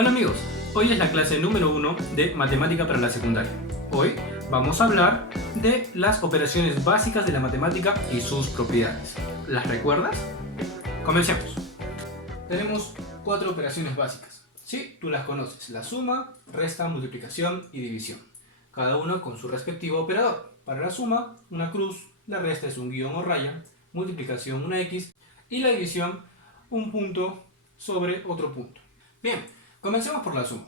Hola amigos, hoy es la clase número 1 de Matemática para la secundaria. Hoy vamos a hablar de las operaciones básicas de la matemática y sus propiedades. ¿Las recuerdas? Comencemos. Tenemos 4 operaciones básicas. Sí, tú las conoces: la suma, resta, multiplicación y división. Cada uno con su respectivo operador. Para la suma, una cruz; la resta es un guión o raya; multiplicación, una X; y la división, un punto sobre otro punto. Bien, comencemos por la suma.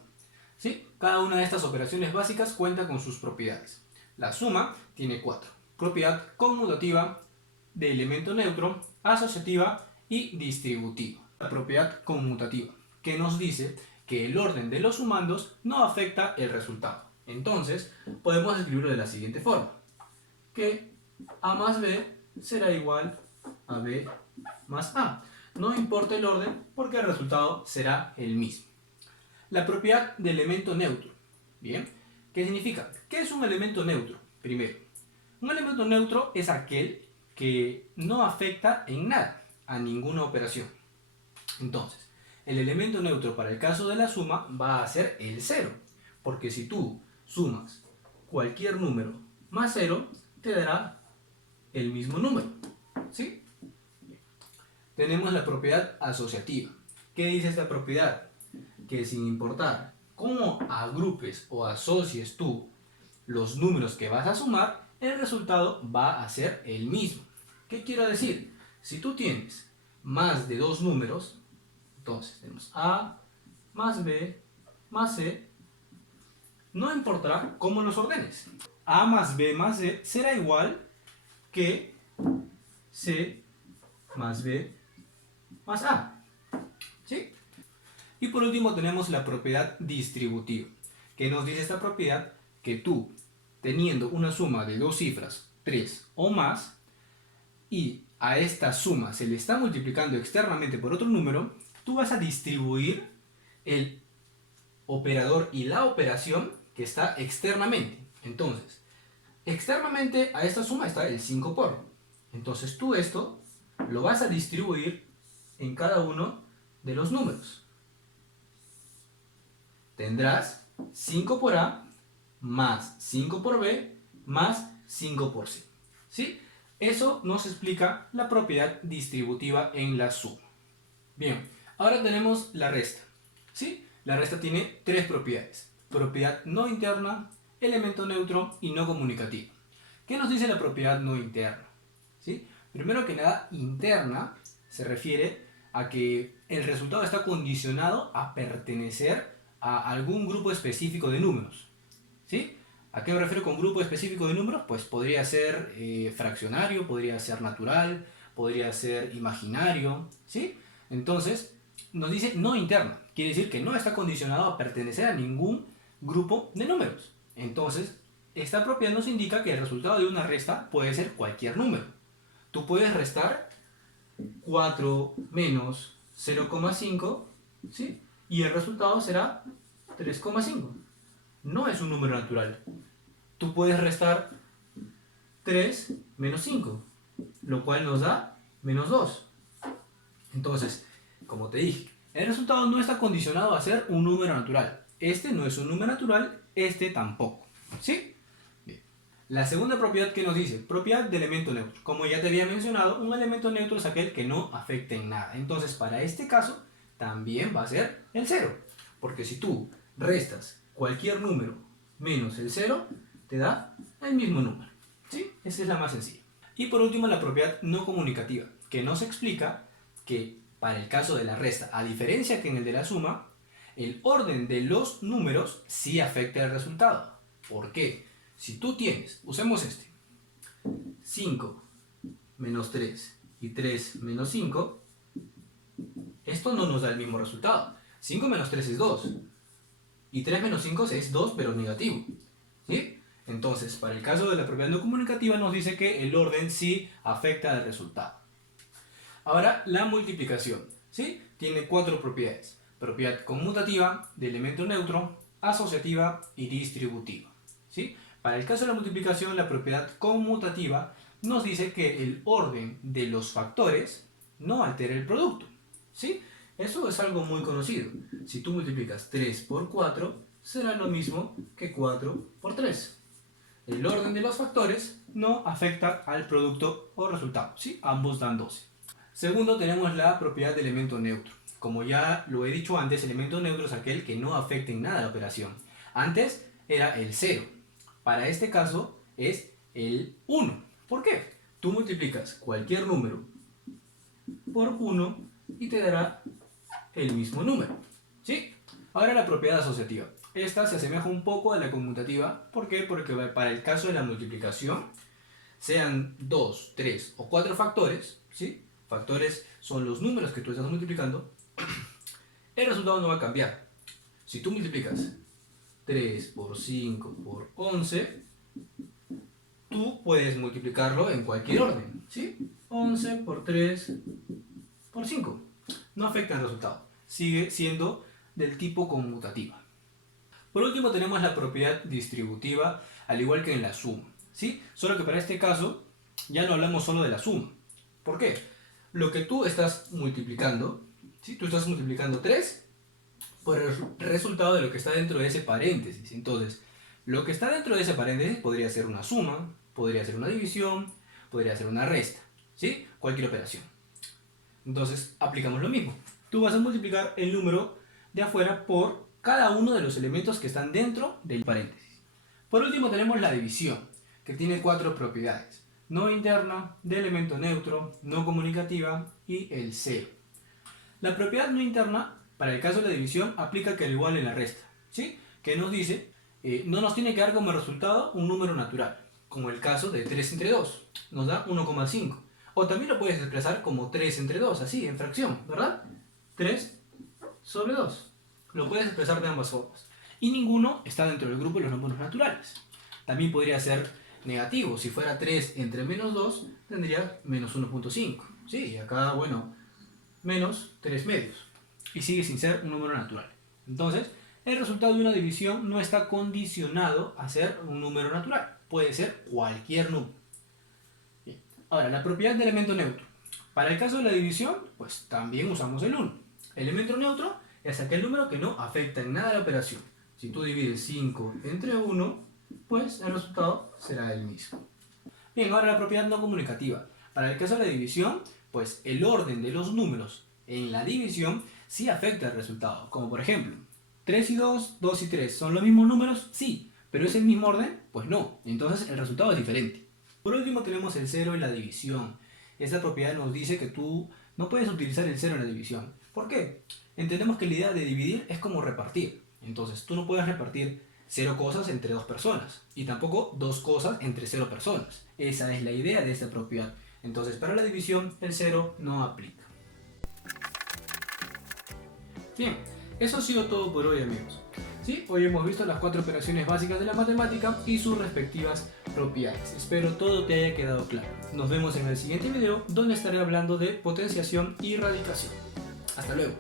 ¿Sí? Cada una de estas operaciones básicas cuenta con sus propiedades. La suma tiene 4. Propiedad conmutativa, de elemento neutro, asociativa y distributiva. La propiedad conmutativa, que nos dice que el orden de los sumandos no afecta el resultado. Entonces, podemos escribirlo de la siguiente forma: que A más B será igual a B más A. No importa el orden porque el resultado será el mismo. La propiedad de elemento neutro. Bien, ¿qué significa? ¿Qué es un elemento neutro? Primero, un elemento neutro es aquel que no afecta en nada a ninguna operación. Entonces, el elemento neutro para el caso de la suma va a ser el 0, porque si tú sumas cualquier número más 0, te dará el mismo número. ¿Sí? Tenemos la propiedad asociativa. ¿Qué dice esta propiedad? Que sin importar cómo agrupes o asocies tú los números que vas a sumar, el resultado va a ser el mismo. ¿Qué quiero decir? Si tú tienes más de dos números, entonces tenemos A más B más C, no importará cómo los ordenes. A más B más C será igual que C más B más A. ¿Sí? Y por último tenemos la propiedad distributiva. ¿Qué nos dice esta propiedad? Que tú, teniendo una suma de dos cifras, 3 o más, y a esta suma se le está multiplicando externamente por otro número, tú vas a distribuir el operador y la operación que está externamente. Entonces, externamente a esta suma está el 5 por. Entonces tú esto lo vas a distribuir en cada uno de los números. Tendrás 5 por A más 5 por B más 5 por C. ¿Sí? Eso nos explica la propiedad distributiva en la suma. Bien, ahora tenemos la resta. ¿Sí? La resta tiene 3 propiedades: propiedad no interna, elemento neutro y no comunicativa. ¿Qué nos dice la propiedad no interna? ¿Sí? Primero que nada, interna se refiere a que el resultado está condicionado a pertenecer a algún grupo específico de números. ¿Sí? ¿A qué me refiero con grupo específico de números? Pues podría ser fraccionario, podría ser natural, podría ser imaginario. ¿Sí? Entonces, nos dice no interna. Quiere decir que no está condicionado a pertenecer a ningún grupo de números. Entonces, esta propiedad nos indica que el resultado de una resta puede ser cualquier número. Tú puedes restar 4 menos 0,5, ¿sí? Y el resultado será 3,5. No es un número natural. Tú puedes restar 3 menos 5, lo cual nos da menos 2. Entonces, como te dije, el resultado no está condicionado a ser un número natural. Este no es un número natural, este tampoco. ¿Sí? Bien. La segunda propiedad que nos dice, propiedad de elemento neutro. Como ya te había mencionado, un elemento neutro es aquel que no afecta en nada. Entonces, para este caso, también va a ser el 0. Porque si tú restas cualquier número menos el 0, te da el mismo número. ¿Sí? Esa es la más sencilla. Y por último, la propiedad no comunicativa, que nos explica que para el caso de la resta, a diferencia que en el de la suma, el orden de los números sí afecta el resultado. ¿Por qué? Si tú tienes, usemos este, 5 menos 3 y 3 menos 5, esto no nos da el mismo resultado. 5 menos 3 es 2 y 3 menos 5 es 2 pero negativo. ¿Sí? Entonces, para el caso de la propiedad no comunicativa nos dice que el orden sí afecta al resultado. Ahora, la multiplicación. ¿Sí? Tiene 4 propiedades: propiedad conmutativa, de elemento neutro, asociativa y distributiva. ¿Sí? Para el caso de la multiplicación, la propiedad conmutativa nos dice que el orden de los factores no altera el producto. ¿Sí? Eso es algo muy conocido. Si tú multiplicas 3 por 4, será lo mismo que 4 por 3. El orden de los factores no afecta al producto o resultado, ¿sí? Ambos dan 12. Segundo, tenemos la propiedad de elemento neutro. Como ya lo he dicho antes, elemento neutro es aquel que no afecta en nada la operación. Antes era el 0. Para este caso es el 1. ¿Por qué? Tú multiplicas cualquier número por 1 y te dará el mismo número, ¿sí? Ahora la propiedad asociativa. Esta se asemeja un poco a la conmutativa. ¿Por qué? Porque para el caso de la multiplicación, sean 2, 3 o 4 factores, ¿sí? Factores son los números que tú estás multiplicando. El resultado no va a cambiar. Si tú multiplicas 3 por 5 por 11, tú puedes multiplicarlo en cualquier orden, ¿sí? 11 por 3 por 5. No afecta el resultado. Sigue siendo del tipo conmutativa. Por último tenemos la propiedad distributiva, al igual que en la suma, ¿sí? Solo que para este caso ya no hablamos solo de la suma. ¿Por qué? Lo que tú estás multiplicando, ¿sí? Tú estás multiplicando 3 por el resultado de lo que está dentro de ese paréntesis. Entonces, lo que está dentro de ese paréntesis podría ser una suma, podría ser una división, podría ser una resta, ¿sí? Cualquier operación. Entonces, aplicamos lo mismo. Tú vas a multiplicar el número de afuera por cada uno de los elementos que están dentro del paréntesis. Por último tenemos la división, que tiene 4 propiedades: no interna, de elemento neutro, no comunicativa y el 0. La propiedad no interna, para el caso de la división, aplica que al igual en la resta, ¿sí? Que nos dice, no nos tiene que dar como resultado un número natural, como el caso de 3 entre 2, nos da 1,5. O también lo puedes expresar como 3 entre 2, así, en fracción, ¿verdad? 3 sobre 2. Lo puedes expresar de ambas formas. Y ninguno está dentro del grupo de los números naturales. También podría ser negativo. Si fuera 3 entre menos 2, tendría menos 1,5. Sí, y acá, bueno, menos 3 medios. Y sigue sin ser un número natural. Entonces, el resultado de una división no está condicionado a ser un número natural. Puede ser cualquier número. Bien. Ahora, la propiedad de elemento neutro. Para el caso de la división, pues también usamos el 1. Elemento neutro es aquel número que no afecta en nada la operación. Si tú divides 5 entre 1, pues el resultado será el mismo. Bien, ahora la propiedad no comunicativa. Para el caso de la división, pues el orden de los números en la división sí afecta el resultado. Como por ejemplo, 3 y 2, 2 y 3, ¿son los mismos números? Sí, pero ¿es el mismo orden? Pues no, entonces el resultado es diferente. Por último tenemos el 0 en la división. Esta propiedad nos dice que tú no puedes utilizar el 0 en la división. ¿Por qué? Entendemos que la idea de dividir es como repartir. Entonces tú no puedes repartir 0 cosas entre 2 personas y tampoco 2 cosas entre 0 personas. Esa es la idea de esta propiedad. Entonces para la división el 0 no aplica. Bien, eso ha sido todo por hoy, amigos. ¿Sí? Hoy hemos visto las 4 operaciones básicas de la matemática y sus respectivas propiedades. Espero todo te haya quedado claro. Nos vemos en el siguiente video, donde estaré hablando de potenciación y radicación. Hasta luego.